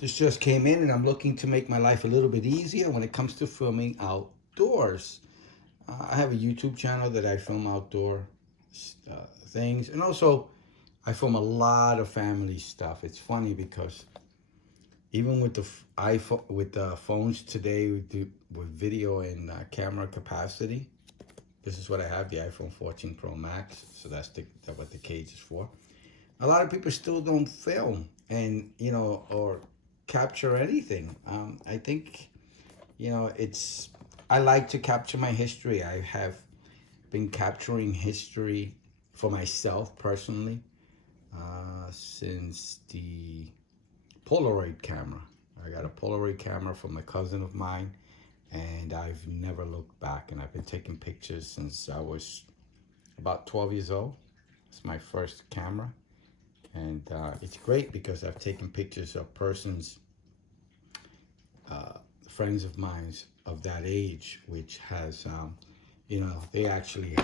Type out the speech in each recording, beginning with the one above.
This just came in, and I'm looking to make my life a little bit easier when it comes to filming outdoors. I have a YouTube channel that I film outdoor things, and also I film a lot of family stuff. It's funny because even with the iPhone, with the phones today, with video and camera capacity, this is what I have, the iPhone 14 Pro Max. So that's what the case is for. A lot of people still don't film and or capture anything. I think it's I like to capture my history. I have been capturing history for myself personally since the Polaroid camera. I got a Polaroid camera from a cousin of mine, and I've never looked back. And I've been taking pictures since I was about 12 years old. It's my first camera, and it's great because I've taken pictures of persons, friends of mine of that age, which has, they actually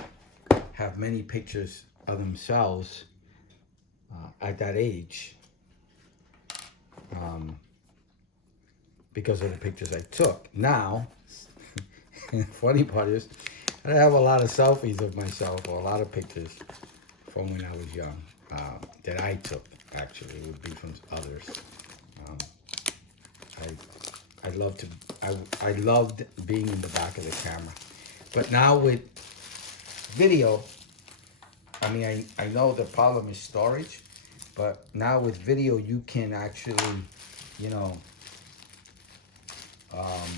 have many pictures of themselves at that age because of the pictures I took. Now, the funny part is, I have a lot of selfies of myself, or a lot of pictures from when I was young that I took. Actually, it would be from others. Um, I love to. I loved being in the back of the camera, but now with video, I mean, I know the problem is storage, but now with video, you can actually, you know, um,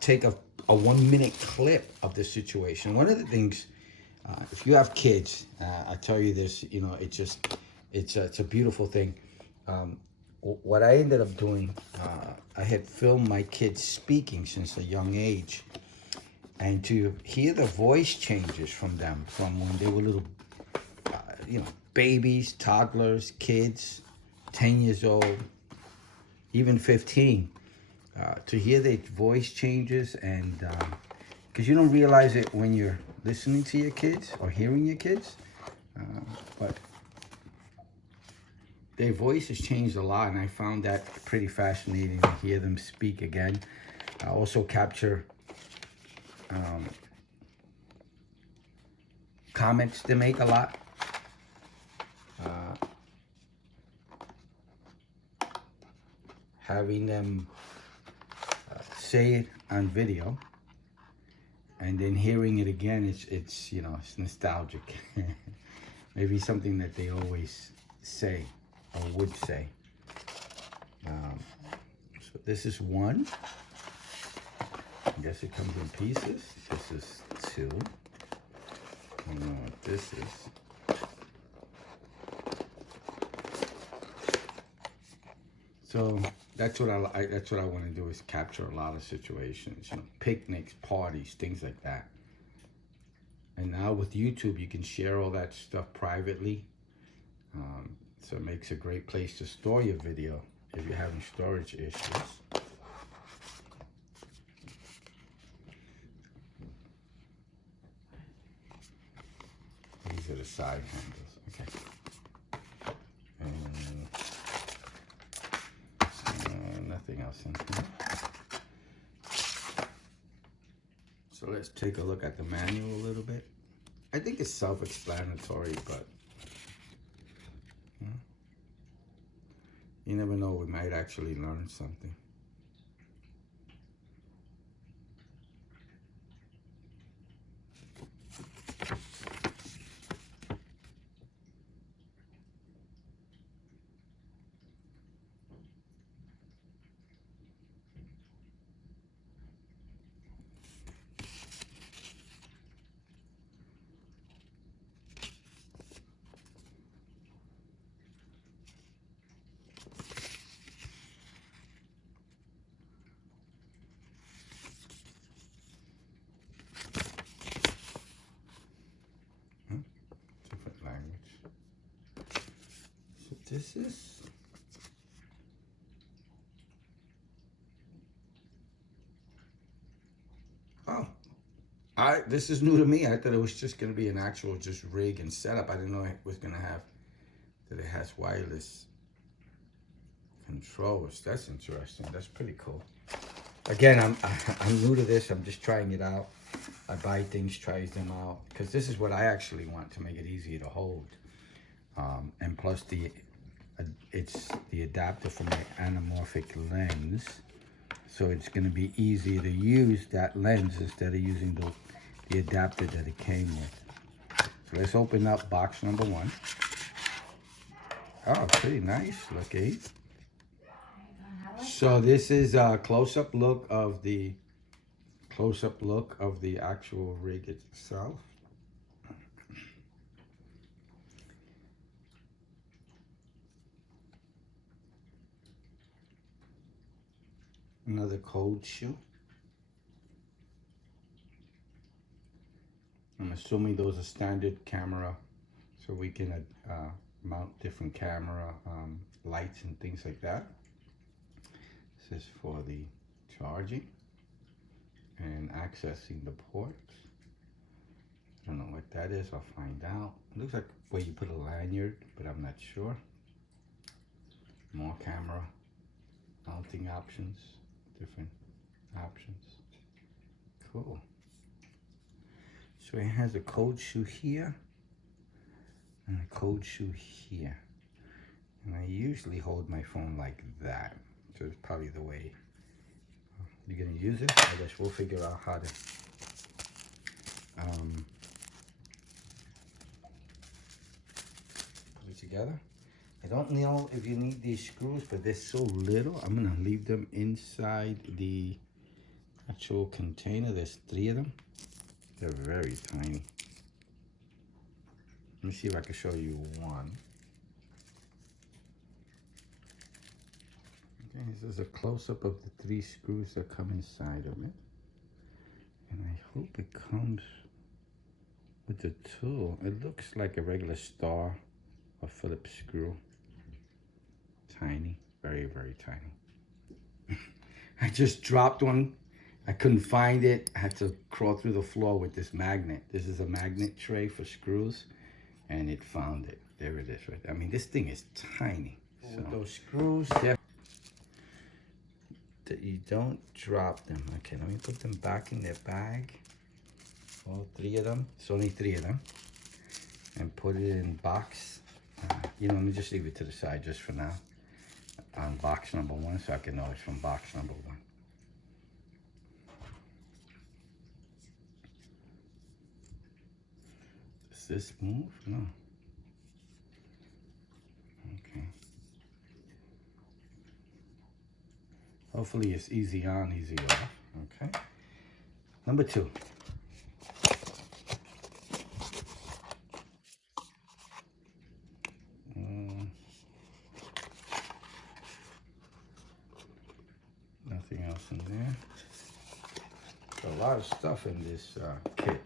take a 1 minute clip of the situation. One of the things, if you have kids, I tell you this, it's a beautiful thing. What I ended up doing, I had filmed my kids speaking since a young age, and to hear the voice changes from them from when they were little, babies, toddlers, kids, 10 years old, even 15, to hear their voice changes, and because you don't realize it when you're listening to your kids or hearing your kids, but their voice has changed a lot, and I found that pretty fascinating to hear them speak again. I also capture comments they make a lot. Having them say it on video, and then hearing it again, it's nostalgic. Maybe something that they always say or would say. So this is one. I guess it comes in pieces. This is two. I don't know what this is. So that's what that's what I want to do, is capture a lot of situations, picnics, parties, things like that. And now with YouTube, you can share all that stuff privately. So it makes a great place to store your video if you're having storage issues. These are the side handles. Okay. And nothing else in here. So let's take a look at the manual a little bit. I think it's self-explanatory, but you never know, we might actually learn something. Different language. So this is this is new to me. I thought it was just going to be an actual just rig and setup. I didn't know it was going to have, that it has wireless controls. That's interesting. That's pretty cool. Again, I'm new to this. I'm just trying it out. I buy things, try them out, because this is what I actually want to make it easier to hold. And plus it's the adapter for my anamorphic lens, so it's going to be easier to use that lens instead of using the adapter that it came with. So let's open up box number 1. Oh, pretty nice looking. So this is a close-up look of the actual rig itself. Another cold shoe. I'm assuming those are standard camera, so we can mount different camera lights and things like that. This is for the charging and accessing the ports. I don't know what that is, I'll find out. It looks like where you put a lanyard, but I'm not sure. More camera mounting options, different options. Cool. So it has a cold shoe here and a cold shoe here. And I usually hold my phone like that. So it's probably the way you're gonna use it. I guess we'll figure out how to put it together. I don't know if you need these screws, but they're so little. I'm gonna leave them inside the actual container. There's 3 of them. They're very tiny. Let me see if I can show you one. Okay, this is a close-up of the 3 screws that come inside of it. And I hope it comes with the tool. It looks like a regular star or Phillips screw. Tiny, very, very tiny. I just dropped one. I couldn't find it. I had to crawl through the floor with this magnet. This is a magnet tray for screws, and it found it. There it is, right there. I mean, this thing is tiny. So with those screws, that you don't drop them. Okay, let me put them back in their bag. All 3 of them. It's only 3 of them. And put it in box. You know, let me just leave it to the side just for now. On box number 1, so I can know it's from box number 1. Does this move? No. Okay. Hopefully it's easy on, easy off. Okay. Number 2. Nothing else in there. There's a lot of stuff in this kit.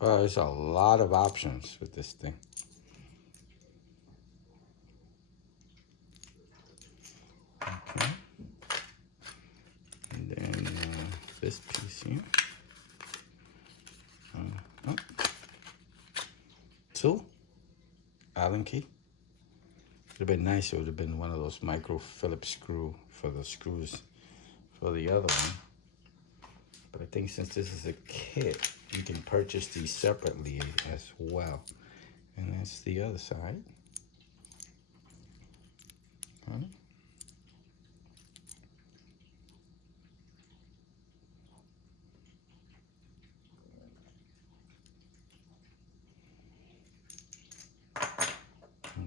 There's a lot of options with this thing. Okay. And then this piece here. Oh. Tool. Allen key. Would have been nice. It would have been one of those micro Phillips screw for the screws for the other one. But I think since this is a kit, you can purchase these separately as well. And that's the other side. Okay.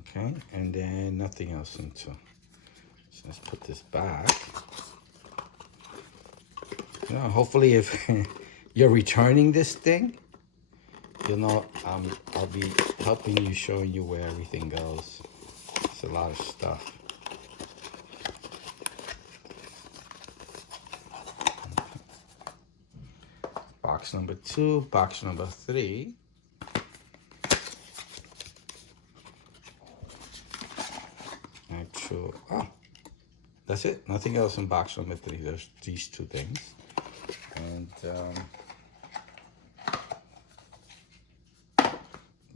Okay, and then nothing else into. So let's put this back. You know, hopefully if you're returning this thing, you know, I'll be helping you, showing you where everything goes. It's a lot of stuff. Box number 2, box number 3. that's it. Nothing else in box number 3. There's these 2 things. And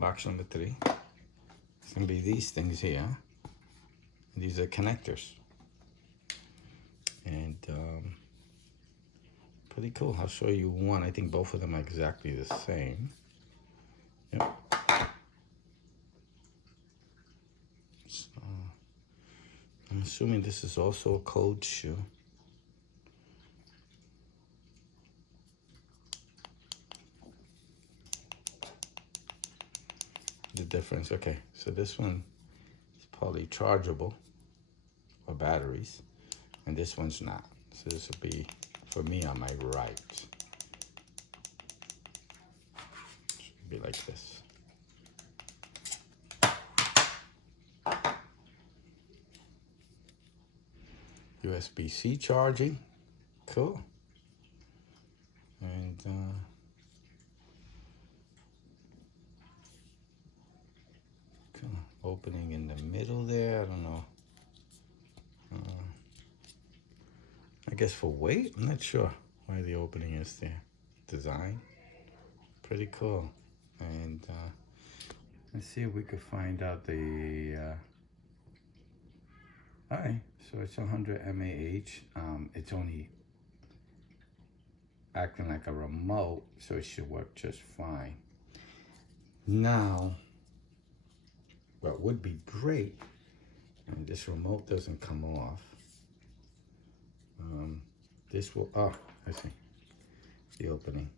box number 3. It's going to be these things here. These are connectors. And pretty cool. I'll show you one. I think both of them are exactly the same. Yep. So, I'm assuming this is also a cold shoe. The difference, okay, so this one is probably chargeable or batteries, and this one's not. So this will be for me on my right. Should be like this. USB-C charging, cool. And opening in the middle there, I don't know. I guess for weight, I'm not sure why the opening is there. Design, pretty cool. And let's see if we could find out the, all right, so it's 100 mAh. It's only acting like a remote, so it should work just fine. Now, what would be great, and this remote doesn't come off. This will, oh, I see, the opening.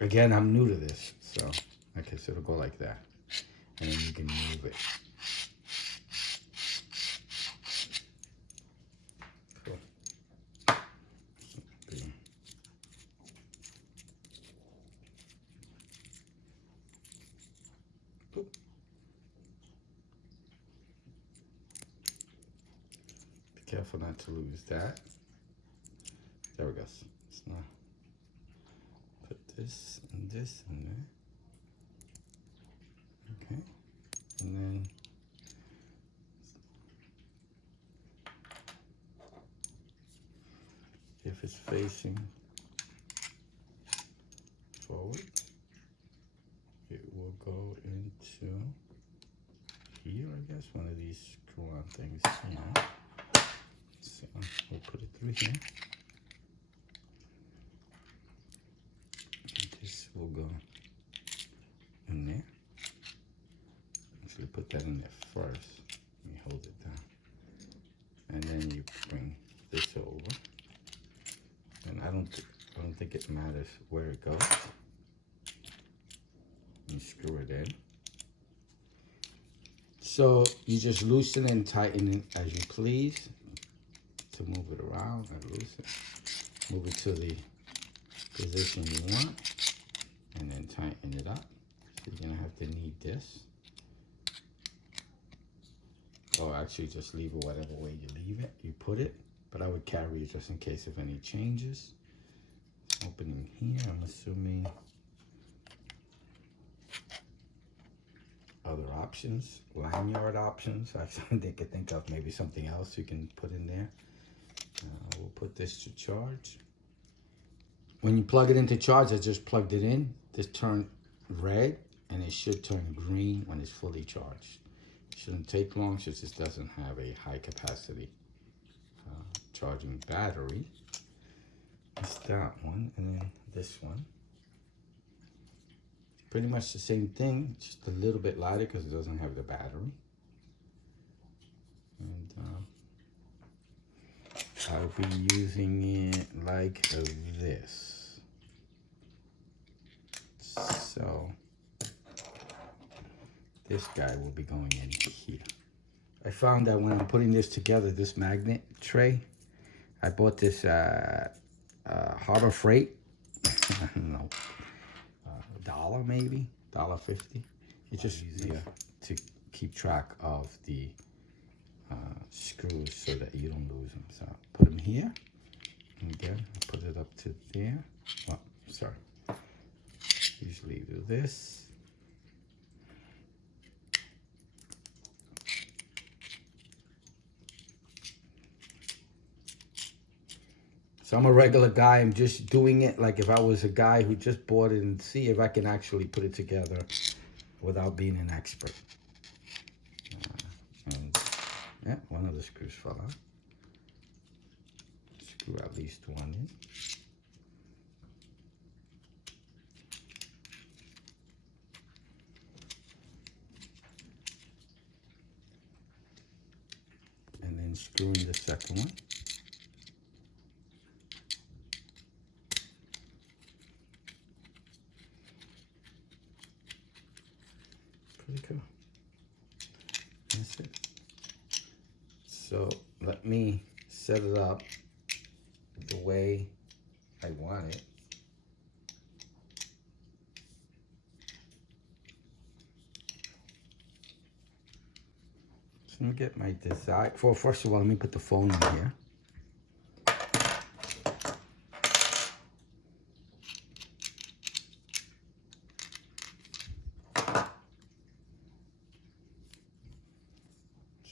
Again, I'm new to this, so, okay, so it'll go like that. And then you can move it. Cool. Careful not to lose that. There we go. It's not. Put this and this in there. Okay. And then if it's facing forward, it will go into here, I guess, one of these screw-on things here. So we'll put it through here. And this will go in there. Actually, put that in there first. Let me hold it down. And then you bring this over. And I don't think it matters where it goes. You screw it in. So you just loosen and tighten it as you please. To move it around and loosen. Move it to the position you want, and then tighten it up. So you're gonna have to need this. Or actually just leave it whatever way you leave it, you put it. But I would carry it just in case of any changes. Opening here, I'm assuming other options, lanyard options. They could think of maybe something else you can put in there. We'll put this to charge. When you plug it into charge, I just plugged it in. This turned red, and it should turn green when it's fully charged. It shouldn't take long, since this doesn't have a high capacity charging battery. It's that one, and then this one. Pretty much the same thing, just a little bit lighter because it doesn't have the battery. And I'll be using it like this. So this guy will be going in here. I found that when I'm putting this together, this magnet tray, I bought this Harbor Freight. I don't know, $1 maybe, $1.50. It's just easier to keep track of the screws so that you don't lose them. So put them here. And again, put it up to there. Oh, sorry. Usually do this. So I'm a regular guy. I'm just doing it like if I was a guy who just bought it and see if I can actually put it together without being an expert. And yeah, one of the screws fell out. Screw at least one in. And then screw in the second one. Pretty cool. That's it. So let me set it up the way I want it. So let me get my design. First of all, let me put the phone in here.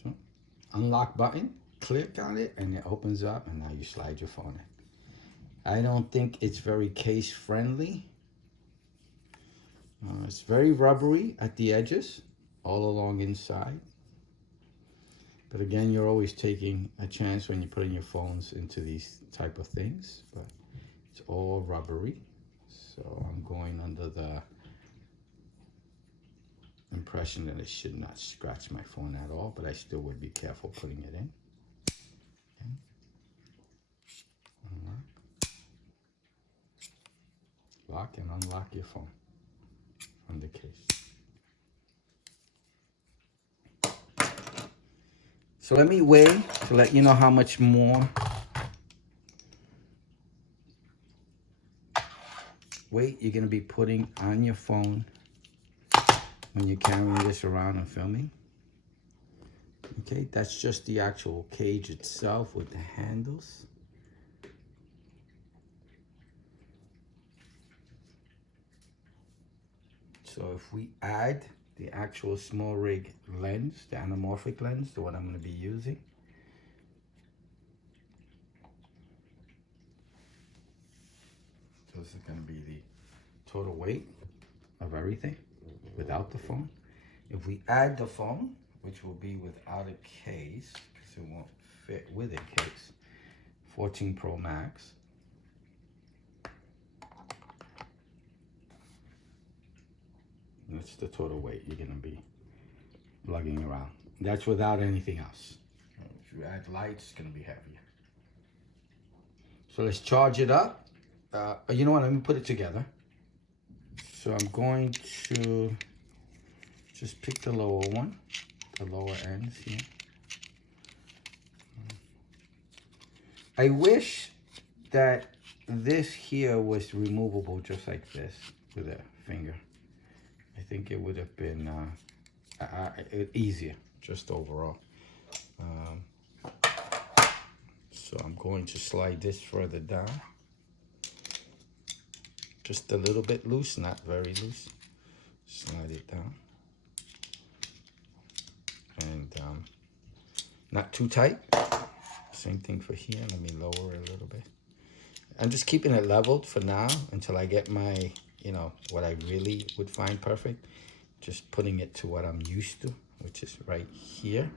So unlock button, click on it, and it opens up, and now you slide your phone in. I don't think it's very case friendly. It's very rubbery at the edges, all along inside. But again, you're always taking a chance when you're putting your phones into these type of things, but it's all rubbery. So I'm going under the impression that it should not scratch my phone at all, but I still would be careful putting it in. Okay. Unlock. Lock and unlock your phone from the case. So let me weigh to let you know how much more weight you're going to be putting on your phone when you're carrying this around and filming. Okay, that's just the actual cage itself with the handles. So if we add the actual SmallRig lens, the Anamorphic lens, the one I'm going to be using, so this is going to be the total weight of everything without the phone. If we add the phone, which will be without a case, because it won't fit with a case, 14 Pro Max. That's the total weight you're going to be lugging around. That's without anything else. If you add lights, it's going to be heavier. So let's charge it up. You know what? Let me put it together. So I'm going to just pick the lower one, the lower ends here. I wish that this here was removable just like this with a finger. I think it would have been easier, just overall. So I'm going to slide this further down. Just a little bit loose, not very loose. Slide it down. And not too tight. Same thing for here. Let me lower it a little bit. I'm just keeping it leveled for now until I get my, you know, what I really would find perfect. Just putting it to what I'm used to, which is right here.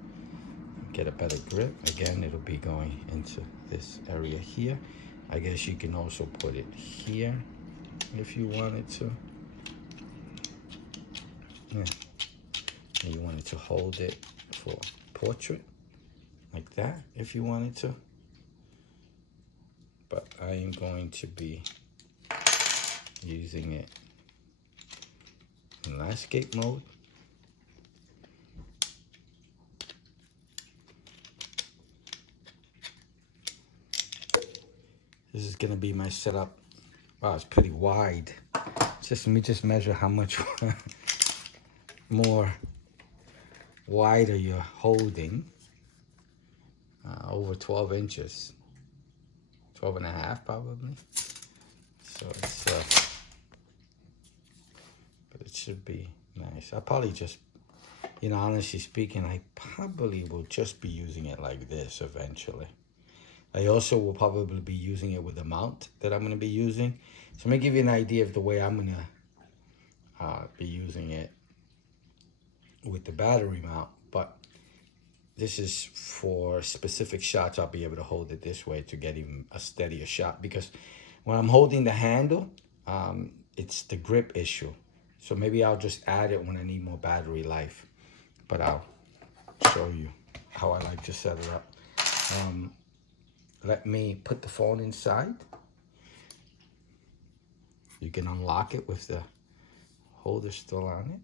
Get a better grip. Again, it'll be going into this area here. I guess you can also put it here if you wanted to. Yeah. And you wanted to hold it for portrait like that if you wanted to. But I am going to be using it in landscape mode. This is gonna be my setup. Wow, it's pretty wide. Let me just measure how much more wider you're holding. Over 12 inches. 12 and a half probably. So it's, but it should be nice. I'll probably just, you know, honestly speaking, I probably will just be using it like this eventually. I also will probably be using it with the mount that I'm going to be using. So I'm going to give you an idea of the way I'm going to be using it with the battery mount. But this is for specific shots. I'll be able to hold it this way to get even a steadier shot, because when I'm holding the handle, it's the grip issue. So maybe I'll just add it when I need more battery life. But I'll show you how I like to set it up. Let me put the phone inside. You can unlock it with the holder still on it.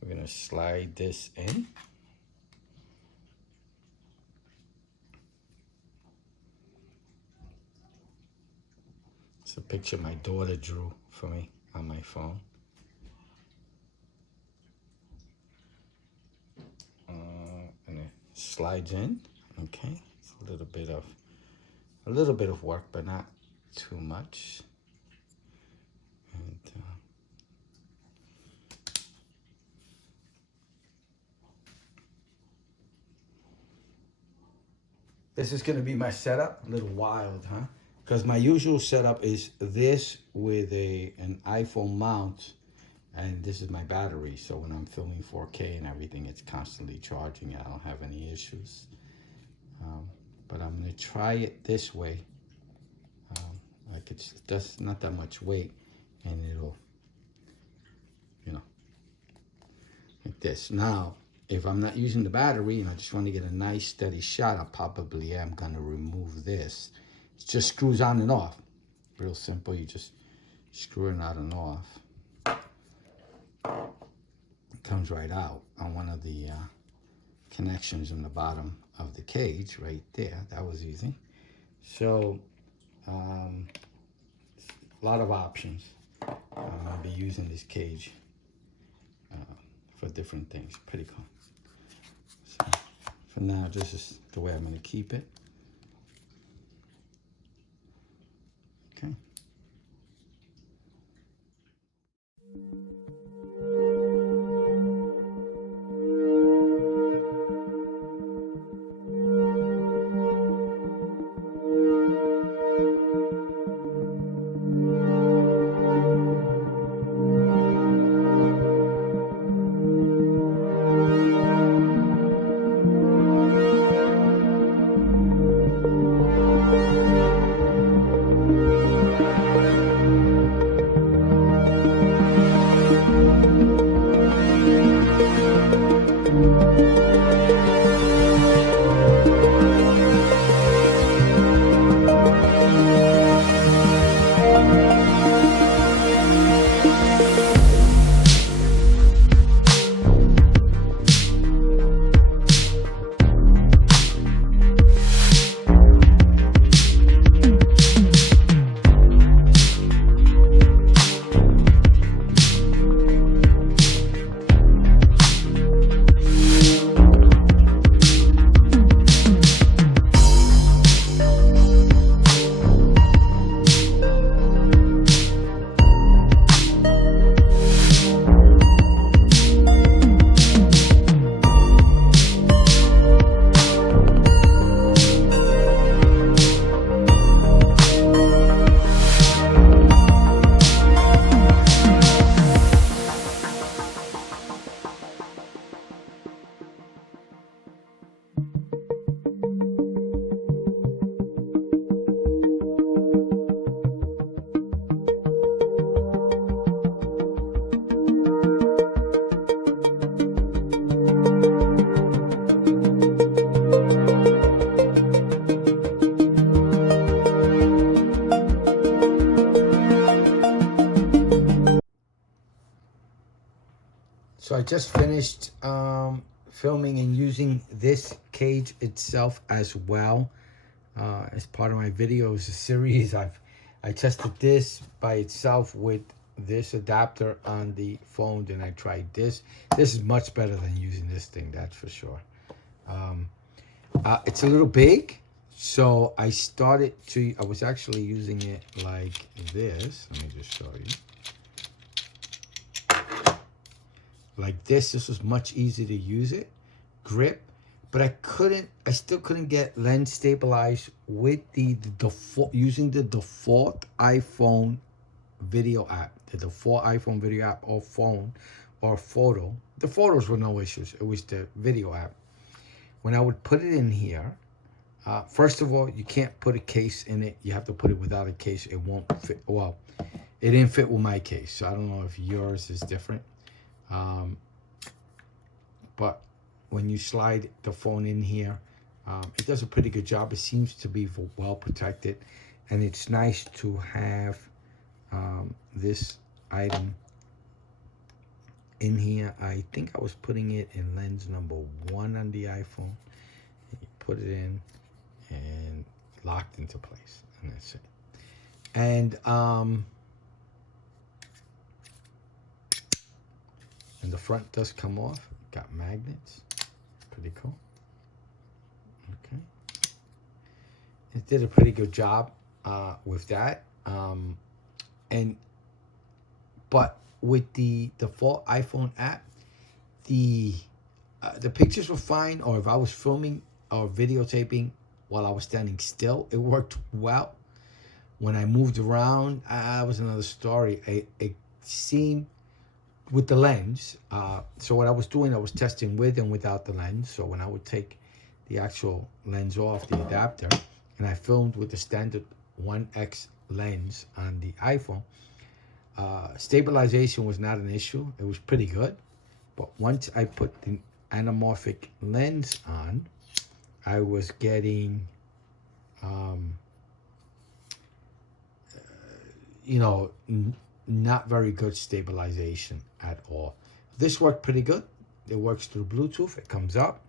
We're gonna slide this in. It's a picture my daughter drew for me on my phone. And it slides in. Okay, it's a little bit of work, but not too much. And this is going to be my setup. A little wild, huh? Because my usual setup is this with an iPhone mount, and this is my battery. So when I'm filming 4K and everything, it's constantly charging. I don't have any issues. But I'm going to try it this way. Like it's just not that much weight, and it'll, like this. Now, if I'm not using the battery and I just want to get a nice steady shot, I probably am going to remove this. It just screws on and off. Real simple. You just screw it on and off. It comes right out on one of the connections in the bottom of the cage right there. That was easy. So a lot of options. I'll be using this cage for different things. Pretty cool. So for now, this is the way I'm going to keep it. Okay. So I just finished filming and using this cage itself as well as part of my videos series. I tested this by itself with this adapter on the phone, and I tried this. This is much better than using this thing, that's for sure. It's a little big, so I was actually using it like this. Let me just show you. Like this was much easier to use it. Grip. but I still couldn't get lens stabilized with the default, using the default iPhone video app, the default iPhone video app or phone or photo. The photos were no issues. It was the video app. When I would put it in here, first of all, you can't put a case in it. You have to put it without a case. It won't fit. Well, it didn't fit with my case, so I don't know if yours is different. But when you slide the phone in here, it does a pretty good job. It seems to be well protected, and it's nice to have this item in here. I think I was putting it in lens number 1 on the iPhone. You put it in and locked into place, and that's it. And the front does come off. Got magnets. Pretty cool. Okay. It did a pretty good job with that. But with the default iPhone app, the pictures were fine. Or if I was filming or videotaping while I was standing still, it worked well. When I moved around, that was another story. It seemed with the lens. So what I was doing, I was testing with and without the lens. So when I would take the actual lens off, the adapter, and I filmed with the standard 1x lens on the iPhone, stabilization was not an issue. It was pretty good. But once I put the anamorphic lens on, I was getting, not very good stabilization at all. This worked pretty good. It works through Bluetooth. It comes up.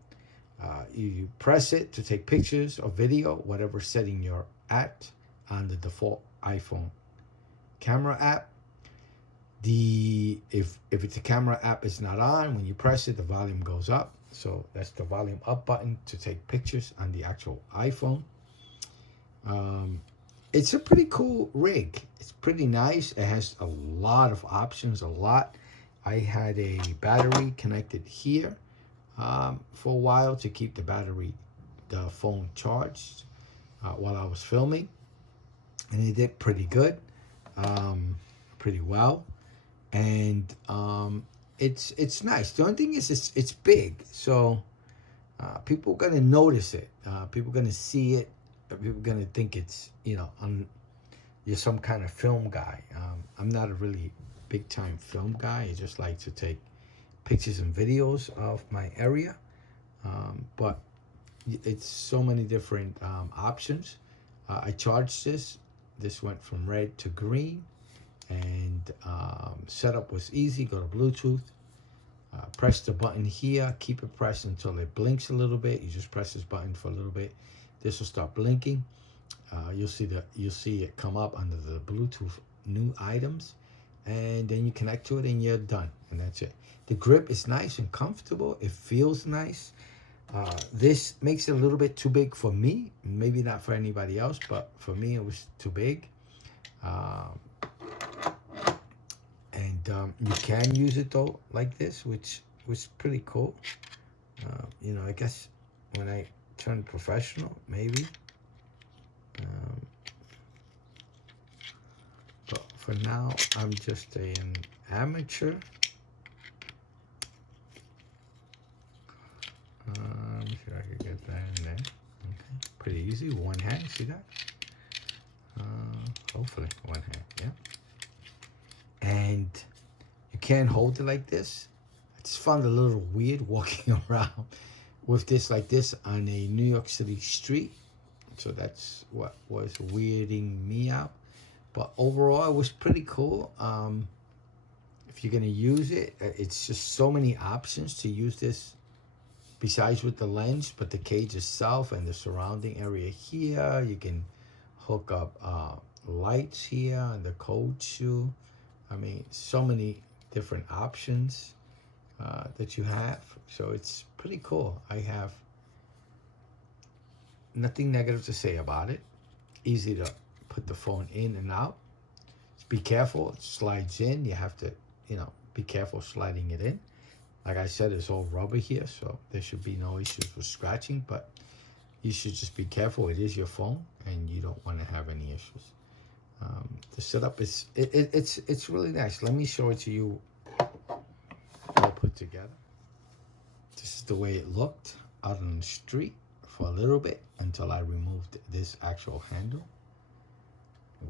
You press it to take pictures or video, whatever setting you're at on the default iPhone camera app. If it's a camera app is not on, when you press it, the volume goes up. So that's the volume up button to take pictures on the actual iPhone. It's a pretty cool rig. It's pretty nice. It has a lot of options, I had a battery connected here for a while to keep the phone charged while I was filming. And it did pretty good, pretty well. And it's nice. The only thing is it's big. So people are going to notice it. People are going to see it. People are going to think it's, you're some kind of film guy. I'm not a really big time film guy. I just like to take pictures and videos of my area. But it's so many different options. I charged this. This went from red to green. And setup was easy. Go to Bluetooth. Press the button here. Keep it pressed until it blinks a little bit. You just press this button for a little bit. This will start blinking. You'll see it come up under the Bluetooth new items, and then you connect to it and you're done, and that's it. The grip is nice and comfortable. It feels nice. This makes it a little bit too big for me. Maybe not for anybody else, but for me it was too big. You can use it though like this, which was pretty cool. I guess when I turn professional, maybe. But for now, I'm just an amateur. Let me see if I can get that in there. Okay, pretty easy. One hand, see that? Hopefully, one hand, yeah. And you can't hold it like this. I just found it a little weird walking around with this like this on a New York City street. So that's what was weirding me out. But overall, it was pretty cool. If you're gonna use it, it's just so many options to use this besides with the lens, but the cage itself and the surrounding area here. You can hook up lights here and the code shoe. I mean, so many different options that you have. So it's pretty cool. I have nothing negative to say about it. Easy to put the phone in and out. Just be careful. It slides in. You have to, be careful sliding it in. Like I said, it's all rubber here, so there should be no issues with scratching, but you should just be careful. It is your phone, and you don't want to have any issues. The setup is, it's really nice. Let me show it to you all put together. This is the way it looked out on the street for a little bit until I removed this actual handle.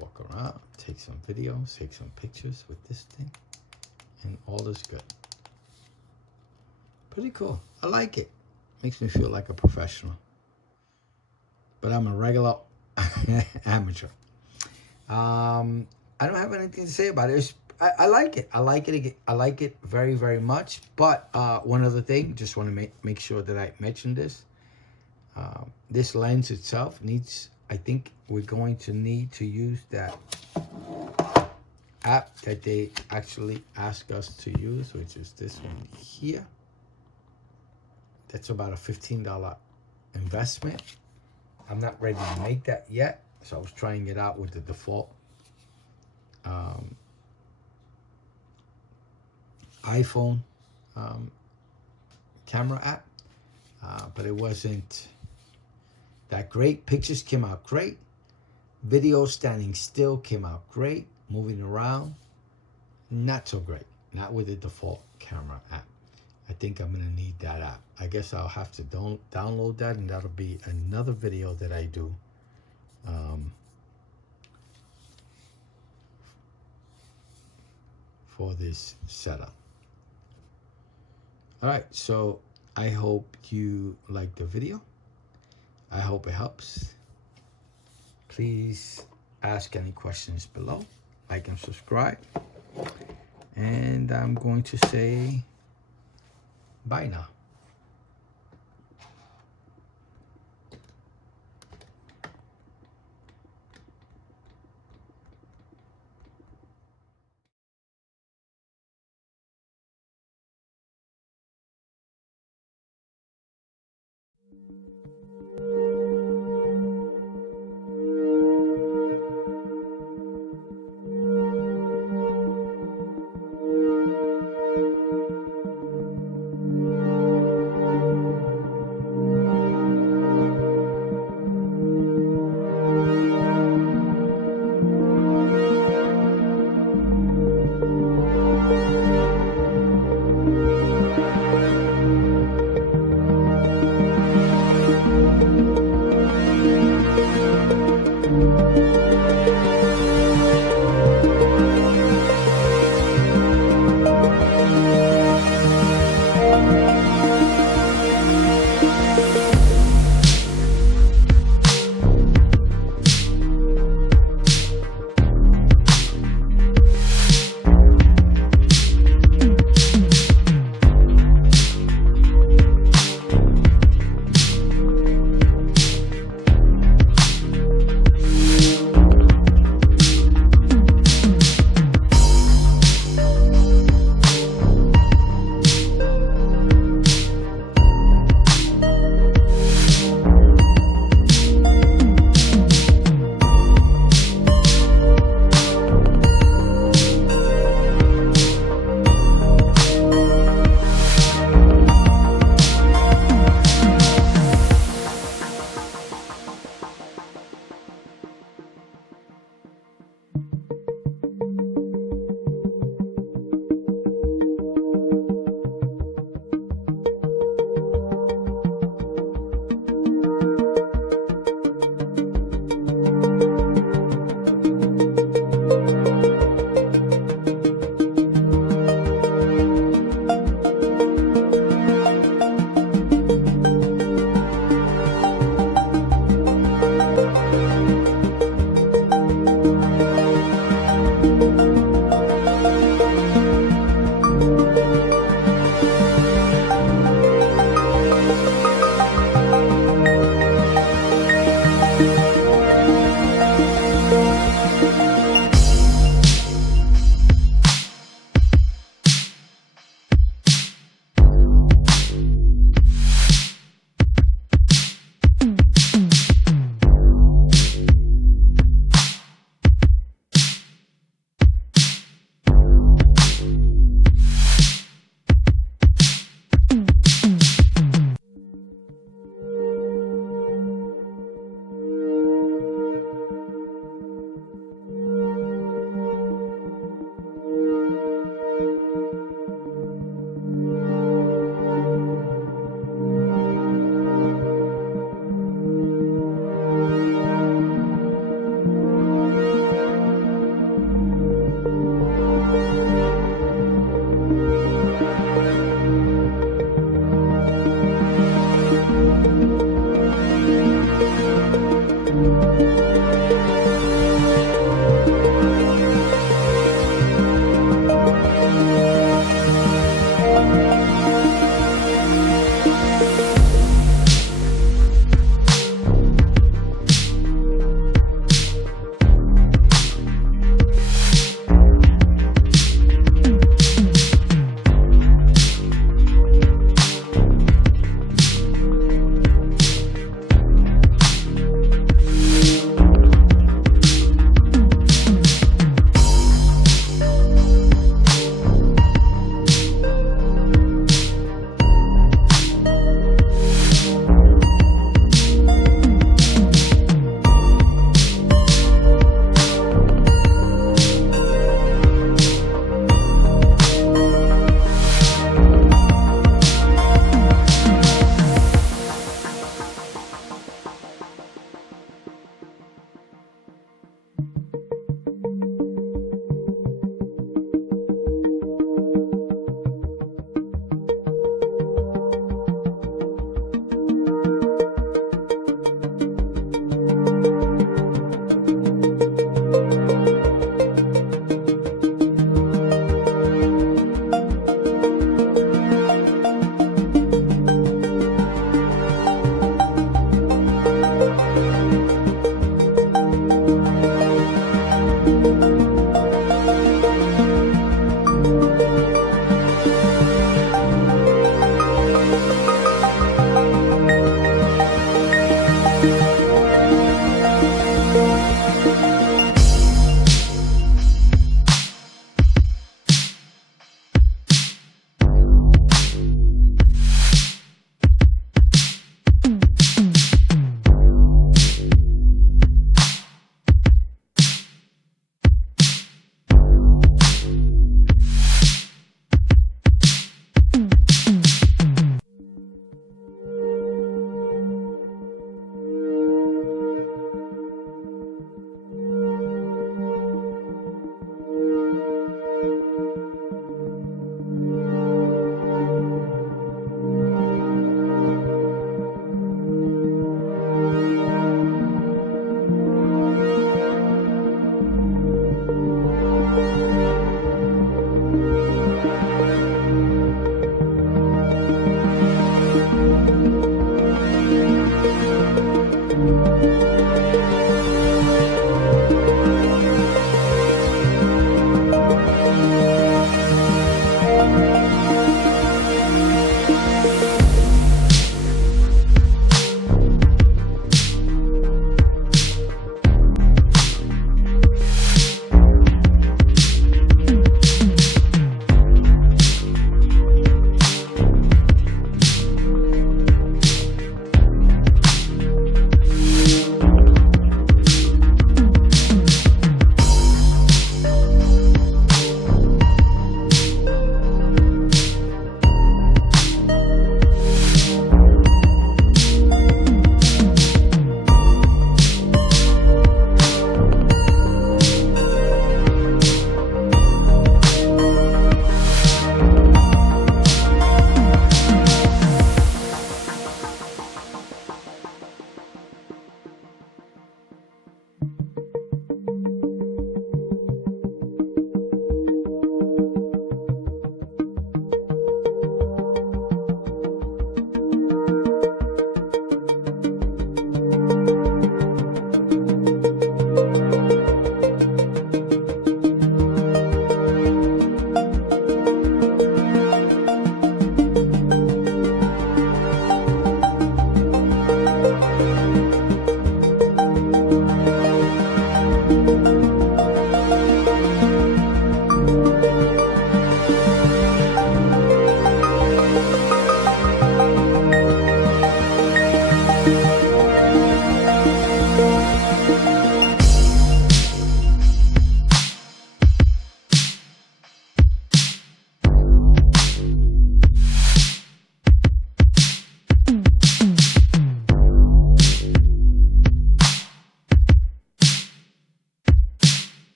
Walk around, take some videos, take some pictures with this thing, and all is good. Pretty cool. I like it. Makes me feel like a professional. But I'm a regular amateur. I don't have anything to say about it. I like it. I like it. I like it very, very much. But one other thing, just want to make sure that I mention this. This lens itself needs, I think we're going to need to use that app that they actually ask us to use, which is this one here. That's about a $15 investment. I'm not ready to make that yet, so I was trying it out with the default iPhone camera app, but it wasn't that great. Pictures came out great. Video standing still came out great. Moving around, not so great. Not with the default camera app. I think I'm gonna need that app. I guess I'll have to download that, and that'll be another video that I do. For this setup. All right, so I hope you like the video. I hope it helps. Please ask any questions below, like and subscribe. And I'm going to say bye now.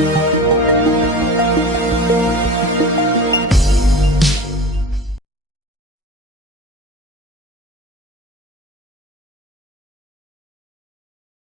Bye.